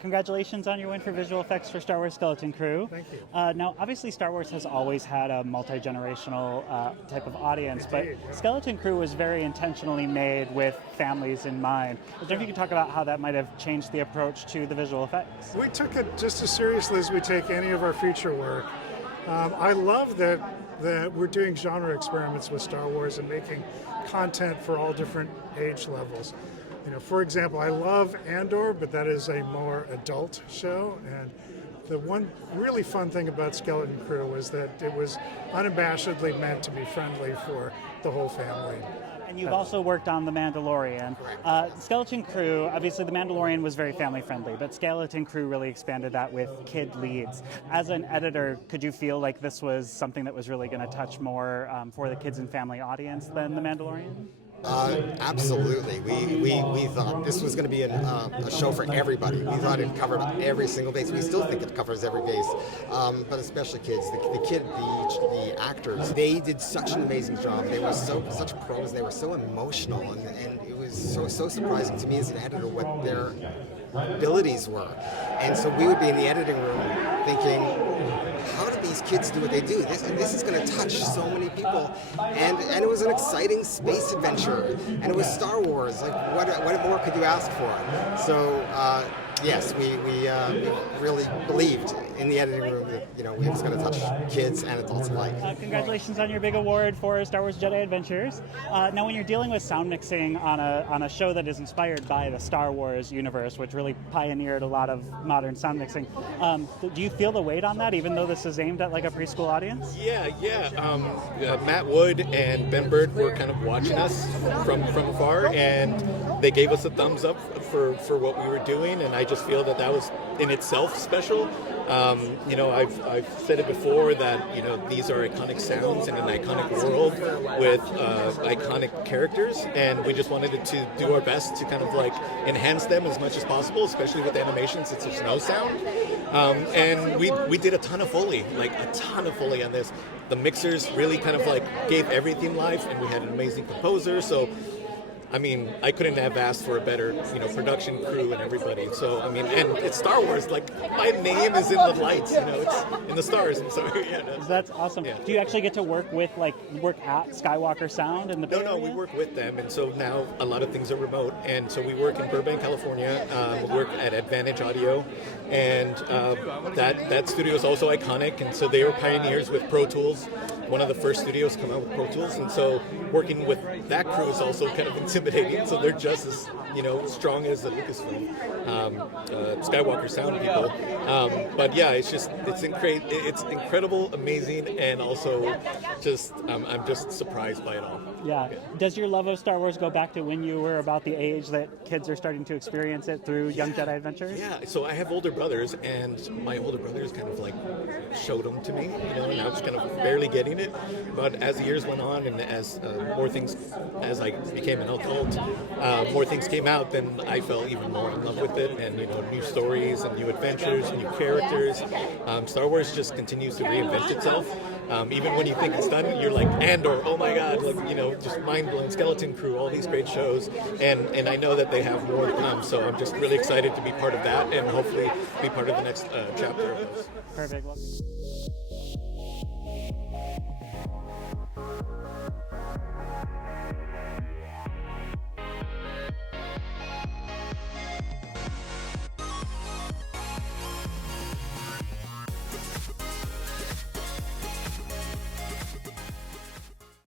Congratulations on your win for visual effects for Star Wars Skeleton Crew. Thank you. Now, obviously, Star Wars has always had a multi-generational type of audience, Indeed, but yeah. Skeleton Crew was very intentionally made with families in mind. I was wondering if you could talk about how that might have changed the approach to the visual effects. We took it just as seriously as we take any of our future work. I love that we're doing genre experiments with Star Wars and making content for all different age levels. For example, I love Andor, but that is a more adult show. And the one really fun thing about Skeleton Crew was that it was unabashedly meant to be friendly for the whole family. And you've also worked on The Mandalorian. Skeleton Crew, obviously The Mandalorian was very family friendly, but Skeleton Crew really expanded that with kid leads. As an editor, could you feel like this was something that was really going to touch more for the kids and family audience than The Mandalorian? Absolutely. We thought this was going to be a show for everybody. We thought it covered every single base. We still think it covers every base, but especially kids. The actors, they did such an amazing job. They were such pros. They were so emotional, and it was so surprising to me as an editor what their abilities were. And so we would be in the editing room thinking, how do these kids do what they do? This is going to touch so many people, and it was an exciting space adventure, and it was Star Wars. Like, what more could you ask for? So yes, we really believed in the editing room that it was going to touch kids and adults alike. Congratulations on your big award for Star Wars Jedi Adventures. Now, when you're dealing with sound mixing on a show that is inspired by the Star Wars universe, which really pioneered a lot of modern sound mixing, do you feel the weight on that, even though this is aimed at like a preschool audience? Yeah. Matt Wood and Ben Burtt were kind of watching us from afar, and they gave us a thumbs up for what we were doing, and I just feel that was in itself special. I've said it before that these are iconic sounds in an iconic world with iconic characters, and we just wanted to do our best to kind of like enhance them as much as possible, especially with animation since there's no sound. And we did a ton of Foley on this. The mixers really kind of like gave everything life, and we had an amazing composer. So I couldn't have asked for a better, production crew and everybody. So, and it's Star Wars. Like, my name is in the lights, it's in the stars. I'm sorry. Yeah, no. That's awesome. Yeah. Do you actually get to work at Skywalker Sound in the Bay Area? No, we work with them, and so now a lot of things are remote, and so we work in Burbank, California. We work at Advantage Audio, and that studio is also iconic, and so they were pioneers with Pro Tools. One of the first studios to come out with Pro Tools, and so working with that crew is also kind of intimidating. So they're just as strong as the Lucasfilm Skywalker Sound people. But yeah, it's incredible, amazing, and also just I'm just surprised by it all. Yeah. Does your love of Star Wars go back to when you were about the age that kids are starting to experience it through Young Jedi Adventures? Yeah. So I have older brothers, and my older brothers kind of like showed them to me, and I was kind of barely getting it. But as the years went on, and as as I became an adult, more things came out, then I fell even more in love with it, and new stories and new adventures, new characters. Star Wars just continues to reinvent itself. Even when you think it's done, you're like, Andor, oh my God, just mind-blowing. Skeleton Crew, all these great shows, and I know that they have more to come, so I'm just really excited to be part of that, and hopefully be part of the next chapter of those. Perfect.